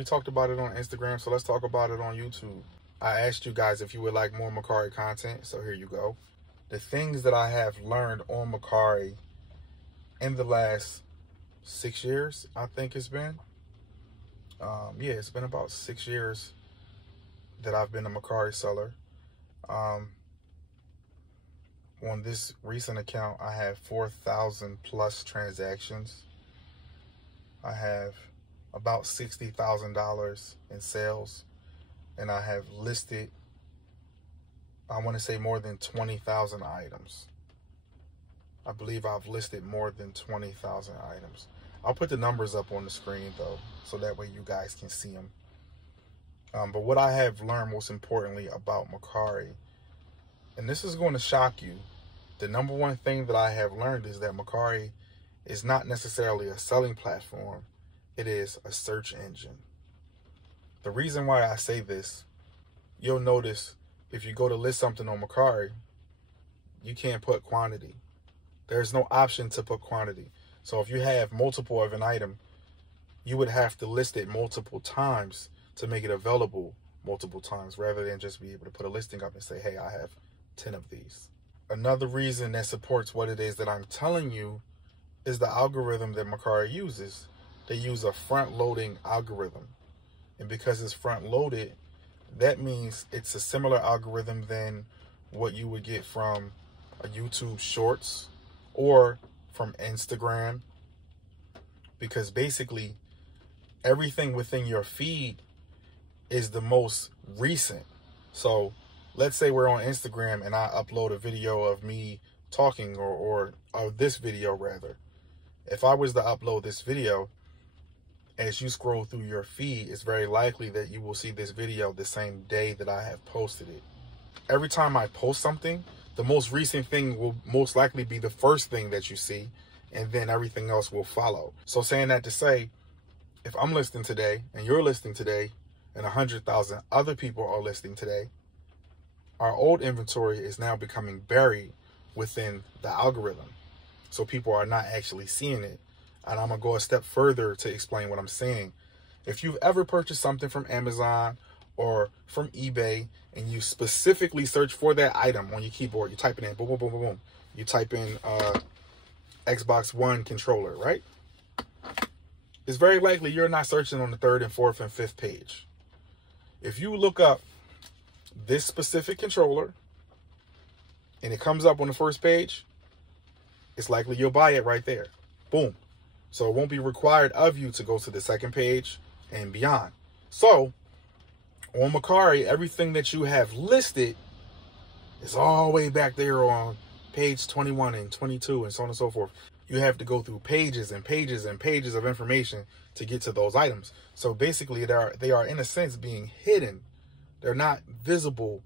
We talked about it on Instagram, so let's talk about it on YouTube. I asked you guys if you would like more Mercari content, so here you go. The things that I have learned on Mercari in the last 6 years, I think it's been. Yeah, it's been about 6 years that I've been a Mercari seller. On this recent account, I have 4,000 plus transactions. I have about $60,000 in sales, and I have listed, I want to say, more than 20,000 items. I believe I've listed more than 20,000 items. I'll put the numbers up on the screen though, so that way you guys can see them. But what I have learned most importantly about Mercari, and this is going to shock you, the number one thing that I have learned is that Mercari is not necessarily a selling platform. It is a search engine. The reason why I say this, you'll notice if you go to list something on Mercari, you can't put quantity. There's no option to put quantity. So if you have multiple of an item, you would have to list it multiple times to make it available multiple times, rather than just be able to put a listing up and say, hey, I have 10 of these. Another reason that supports what it is that I'm telling you is the algorithm that Mercari uses. They use a front-loading algorithm. And because it's front-loaded, that means it's a similar algorithm than what you would get from a YouTube Shorts or from Instagram. Because basically, everything within your feed is the most recent. So let's say we're on Instagram and I upload a video of me talking, or this video rather. If I was to upload this video, as you scroll through your feed, it's very likely that you will see this video the same day that I have posted it. Every time I post something, the most recent thing will most likely be the first thing that you see, and then everything else will follow. So saying that to say, if I'm listing today and you're listing today and 100,000 other people are listing today, our old inventory is now becoming buried within the algorithm. So people are not actually seeing it. And I'm going to go a step further to explain what I'm saying. If you've ever purchased something from Amazon or from eBay and you specifically search for that item on your keyboard, you type it in, boom, boom, boom, boom, boom. You type in Xbox One controller, right? It's very likely you're not searching on the 3rd and 4th and 5th page. If you look up this specific controller and it comes up on the first page, it's likely you'll buy it right there. Boom. So it won't be required of you to go to the 2nd page and beyond. So on Mercari, everything that you have listed is all the way back there on page 21 and 22 and so on and so forth. You have to go through pages and pages and pages of information to get to those items. So basically they are in a sense being hidden. They're not visible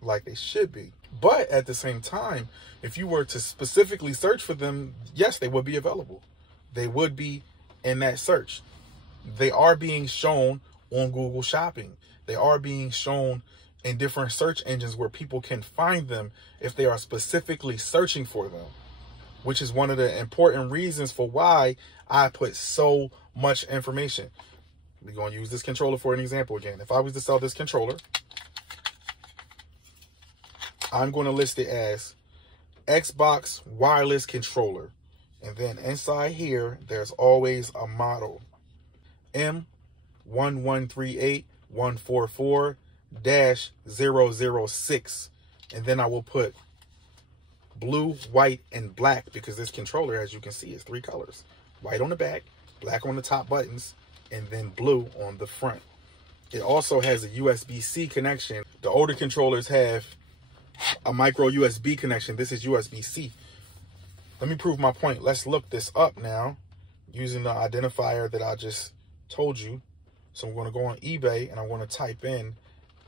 like they should be. But at the same time, if you were to specifically search for them, yes, they would be available. They would be in that search. They are being shown on Google Shopping. They are being shown in different search engines where people can find them if they are specifically searching for them, which is one of the important reasons for why I put so much information. We're going to use this controller for an example again. If I was to sell this controller, I'm going to list it as Xbox wireless controller. And then inside here, there's always a model. M1138144-006. And then I will put blue, white, and black, because this controller, as you can see, is 3 colors. White on the back, black on the top buttons, and then blue on the front. It also has a USB-C connection. The older controllers have a micro USB connection. This is USB-C. Let me prove my point. Let's look this up now using the identifier that I just told you. So I'm going to go on eBay and I'm going to type in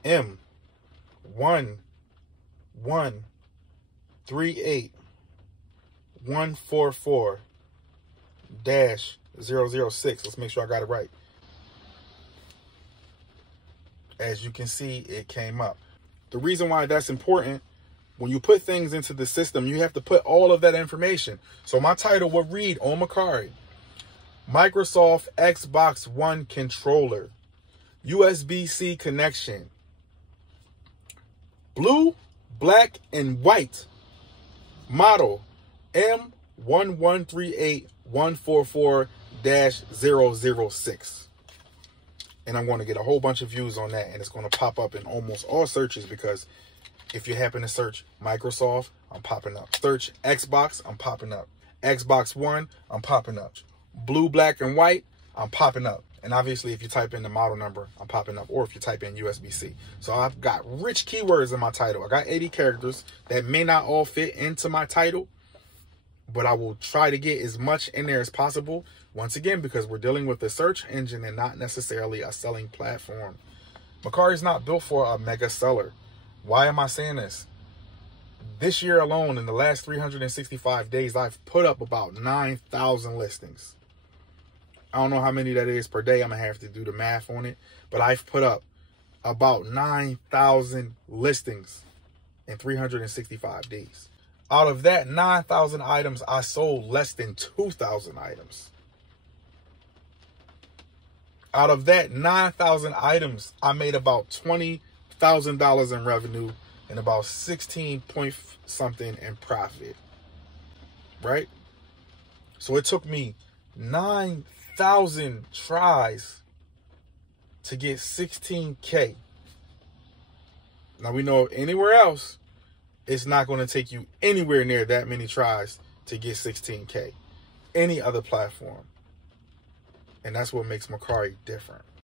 M1138144-006. Let's make sure I got it right. As you can see, it came up. The reason why that's important, when you put things into the system, you have to put all of that information. So my title will read on Mercari, Microsoft Xbox One controller, USB-C connection, blue, black, and white, model M1138144-006. And I'm going to get a whole bunch of views on that, and it's going to pop up in almost all searches, because if you happen to search Microsoft, I'm popping up. Search Xbox, I'm popping up. Xbox One, I'm popping up. Blue, black, and white, I'm popping up. And obviously, if you type in the model number, I'm popping up. Or if you type in USB-C. So I've got rich keywords in my title. I got 80 characters that may not all fit into my title, but I will try to get as much in there as possible. Once again, because we're dealing with a search engine and not necessarily a selling platform. Mercari is not built for a mega seller. Why am I saying this? This year alone, in the last 365 days, I've put up about 9,000 listings. I don't know how many that is per day. I'm going to have to do the math on it. But I've put up about 9,000 listings in 365 days. Out of that 9,000 items, I sold less than 2,000 items. Out of that 9,000 items, I made about $20,000 in revenue and about 16 point something in profit. Right? So it took me 9,000 tries to get 16K. Now we know anywhere else, it's not going to take you anywhere near that many tries to get 16K. Any other platform. And that's what makes Mercari different.